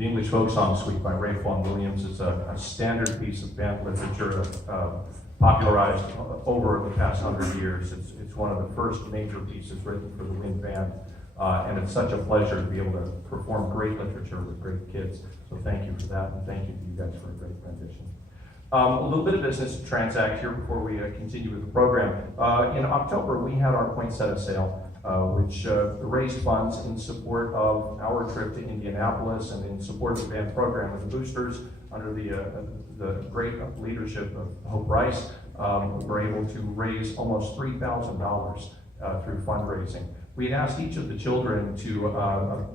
The English Folk Song Suite by Ray Vaughan Williams is a standard piece of band literature popularized over the past 100 years. It's one of the first major pieces written for the wind band, and it's such a pleasure to be able to perform great literature with great kids. So thank you for that, and thank you to you guys for a great rendition. A little bit of business to transact here before we continue with the program. In October, we had our poinsettia sale. which raised funds in support of our trip to Indianapolis and in support of the band program with the Boosters under the great leadership of Hope Rice. We were able to raise almost $3,000 through fundraising. We had asked each of the children to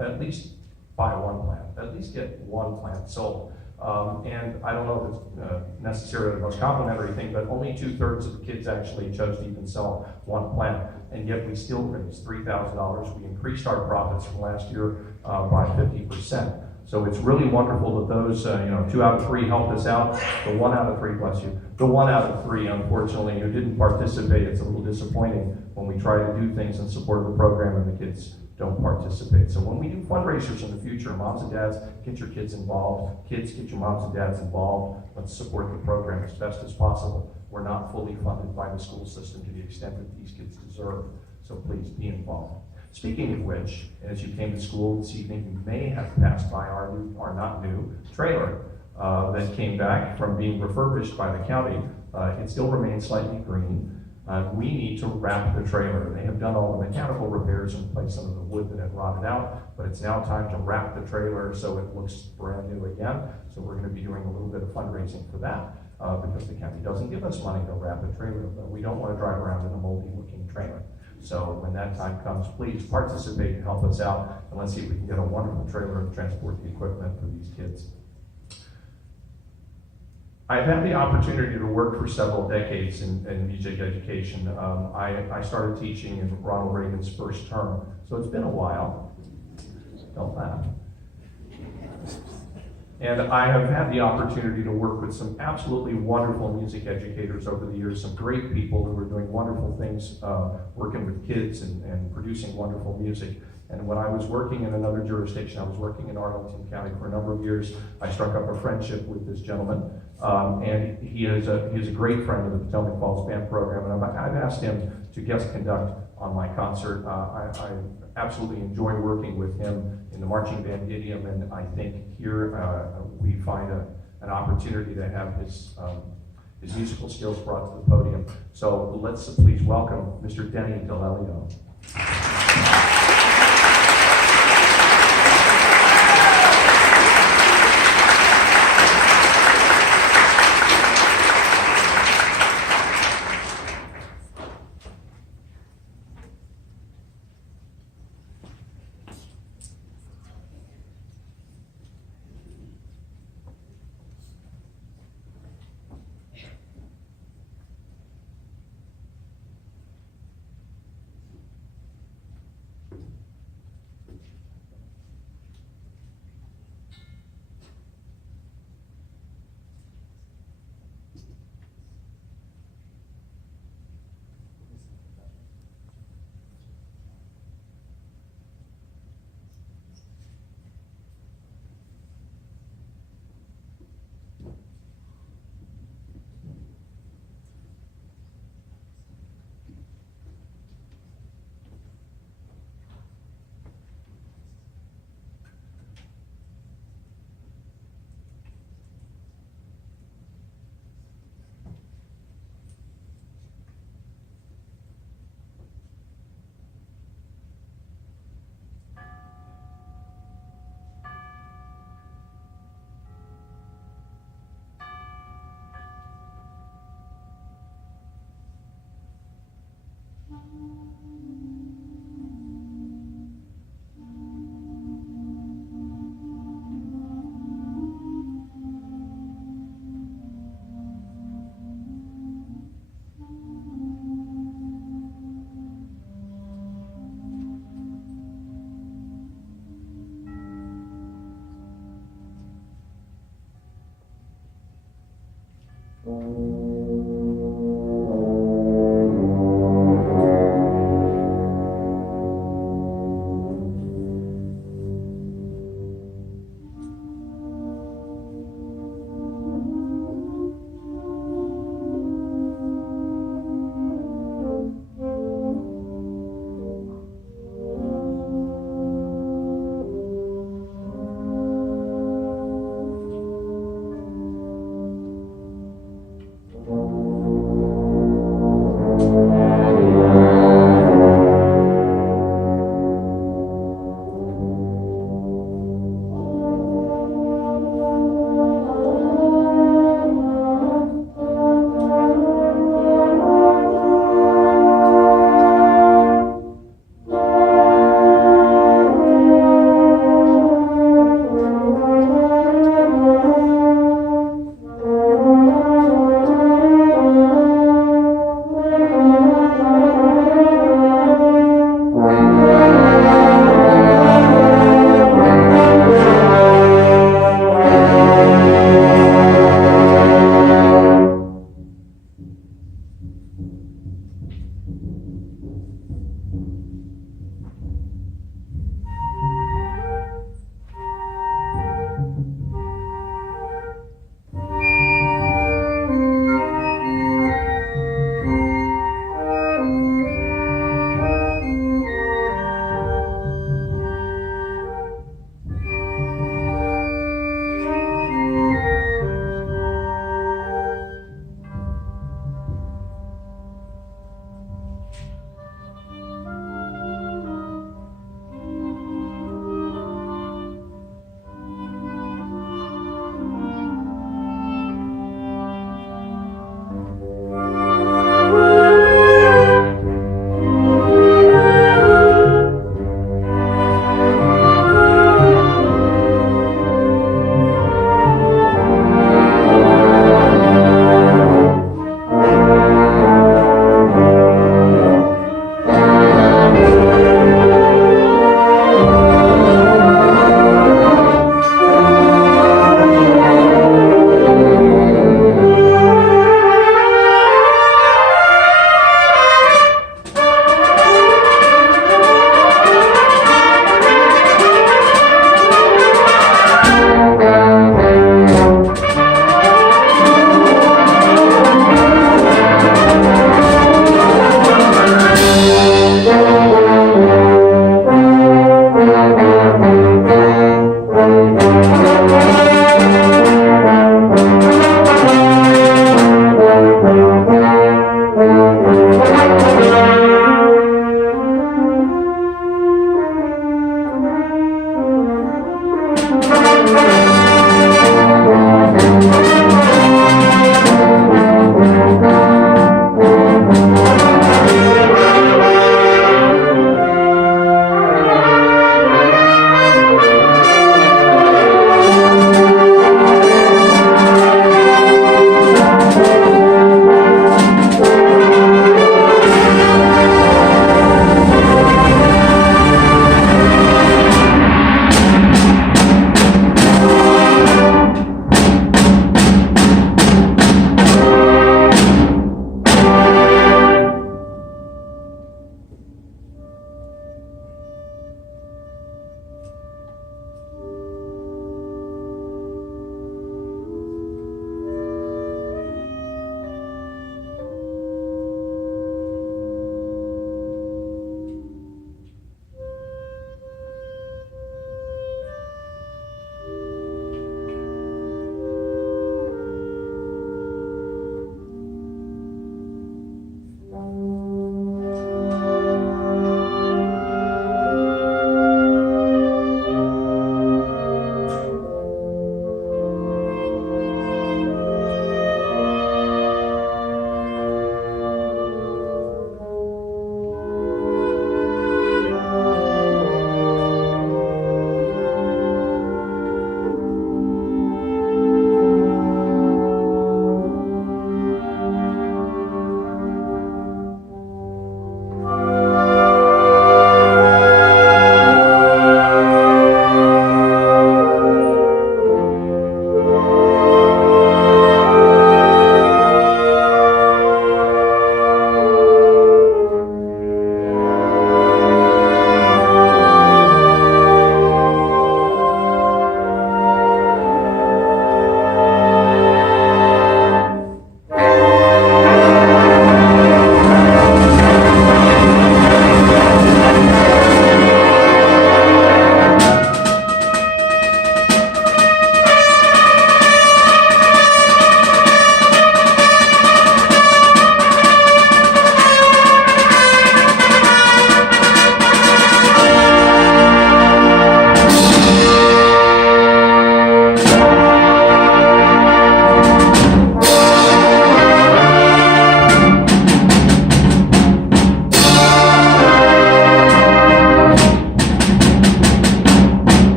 at least buy one plant, at least get one plant sold. And I don't know if it's necessarily the most complimentary thing, but only 2/3 of the kids actually chose to even sell one plant, and yet we still raised $3,000. We increased our profits from last year by 50%. So it's really wonderful that those, 2 out of 3 helped us out. The 1 out of 3, bless you. The 1 out of 3, unfortunately, who didn't participate, it's a little disappointing when we try to do things in support of the program and the kids don't participate. So when we do fundraisers in the future, moms and dads, get your kids involved. Kids, get your moms and dads involved. Let's support the program as best as possible. We're not fully funded by the school system to the extent that these kids deserve. So please be involved. Speaking of which, as you came to school this evening, you may have passed by our not new trailer that came back from being refurbished by the county. It still remains slightly green. We need to wrap the trailer. They have done all the mechanical repairs and replaced some of the wood that had rotted out, but it's now time to wrap the trailer so it looks brand new again. So we're going to be doing a little bit of fundraising for that because the county doesn't give us money to wrap a trailer, but we don't want to drive around in a moldy looking trailer. So when that time comes, please participate and help us out, and let's see if we can get a wonderful trailer to transport the equipment for these kids. I've had the opportunity to work for several decades in music education. I started teaching in Ronald Reagan's first term, so it's been a while. Don't laugh. And I have had the opportunity to work with some absolutely wonderful music educators over the years, some great people who are doing wonderful things, working with kids and producing wonderful music. And when I was working in another jurisdiction, I was working in Arlington County for a number of years, I struck up a friendship with this gentleman. And he is a great friend of the Potomac Falls Band Program, and I've asked him to guest conduct on my concert. I absolutely enjoy working with him in the marching band idiom, and I think here we find an opportunity to have his musical skills brought to the podium. So let's please welcome Mr. Denny Delelio.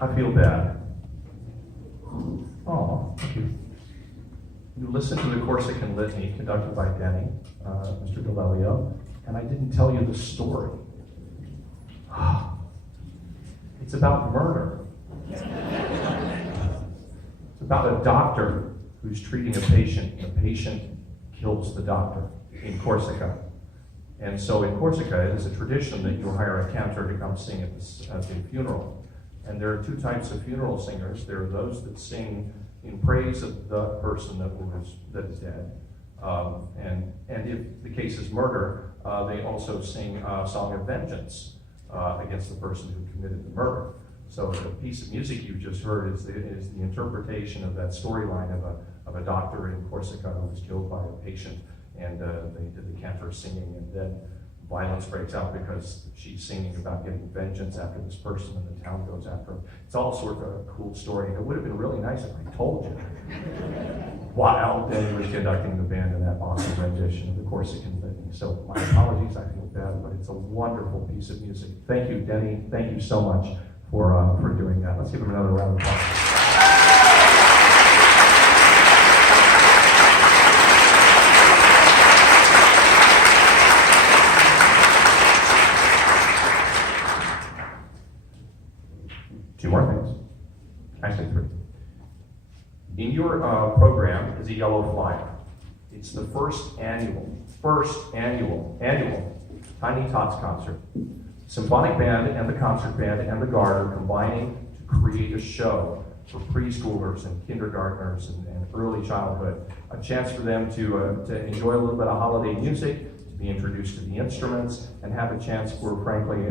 I feel bad. Oh, thank you. You listened to the Corsican Litany conducted by Denny, Mr. D'Alelio, and I didn't tell you the story. It's about murder. It's about a doctor who's treating a patient. The patient kills the doctor in Corsica. And so in Corsica, it is a tradition that you hire a cantor to come sing at the funeral. And there are two types of funeral singers. There are those that sing in praise of the person that is dead. And if the case is murder, they also sing a song of vengeance against the person who committed the murder. So the piece of music you just heard is the interpretation of that storyline of a doctor in Corsica who was killed by a patient, and they did the cantor singing, and then violence breaks out because she's singing about getting vengeance after this person, and the town goes after him. It's all sort of a cool story, and it would have been really nice if I told you while Denny was conducting the band in that awesome rendition of the Corsican Litany. So my apologies, I feel bad, but it's a wonderful piece of music. Thank you, Denny. Thank you so much for doing that. Let's give him another round of applause. Two more things. Actually, three. In your program is a yellow flyer. It's the first annual Tiny Tots concert. Symphonic band and the concert band and the Guard are combining to create a show for preschoolers and kindergartners and early childhood. A chance for them to enjoy a little bit of holiday music, be introduced to the instruments, and have a chance for, frankly,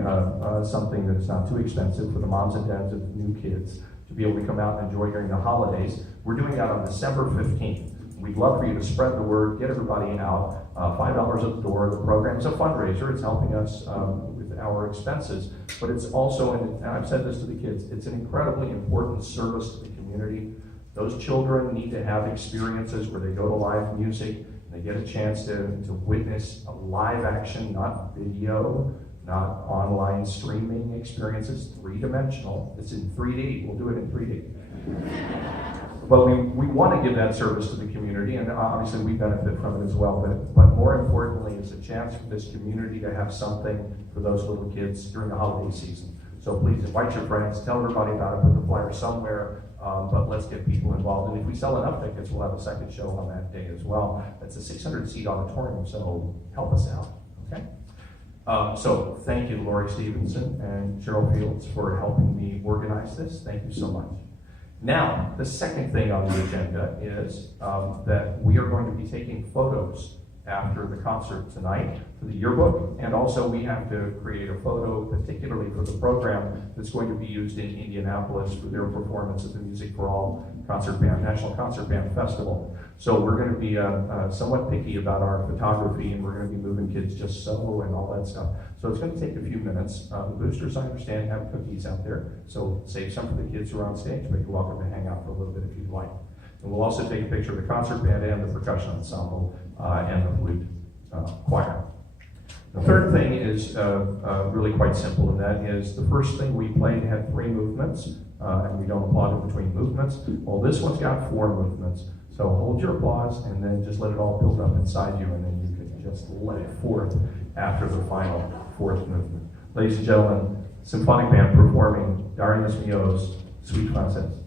something that's not too expensive for the moms and dads of new kids to be able to come out and enjoy during the holidays. We're doing that on December 15th. We'd love for you to spread the word, get everybody out. $5 at the door. The program's a fundraiser. It's helping us with our expenses, but it's also, and I've said this to the kids, it's an incredibly important service to the community. Those children need to have experiences where they go to live music. They get a chance to witness a live action, not video, not online streaming experiences, three-dimensional. It's in 3D. We'll do it in 3D. But we want to give that service to the community, and obviously we benefit from it as well. But more importantly, it's a chance for this community to have something for those little kids during the holiday season. So please invite your friends, tell everybody about it, put the flyer somewhere. But let's get people involved. And if we sell enough tickets, we'll have a second show on that day as well. It's a 600-seat auditorium, so help us out, okay? So thank you, Lori Stevenson and Cheryl Fields, for helping me organize this. Thank you so much. Now, the second thing on the agenda is that we are going to be taking photos after the concert tonight for the yearbook, and also we have to create a photo particularly for the program that's going to be used in Indianapolis for their performance at the Music for All National Concert Band Festival. So we're going to be somewhat picky about our photography, and we're going to be moving kids just so and all that stuff. So it's going to take a few minutes. The boosters, I understand, have cookies out there, so save some for the kids who are on stage, but you're welcome to hang out for a little bit if you'd like. And we'll also take a picture of the concert band and the percussion ensemble and the flute choir. The third thing is really quite simple, and that is the first thing we played had 3 movements, and we don't applaud in between movements. Well, this one's got 4 movements. So hold your applause and then just let it all build up inside you, and then you can just let it forth after the final 4th movement. Ladies and gentlemen, Symphonic Band performing Darius Milhaud's Suite Française.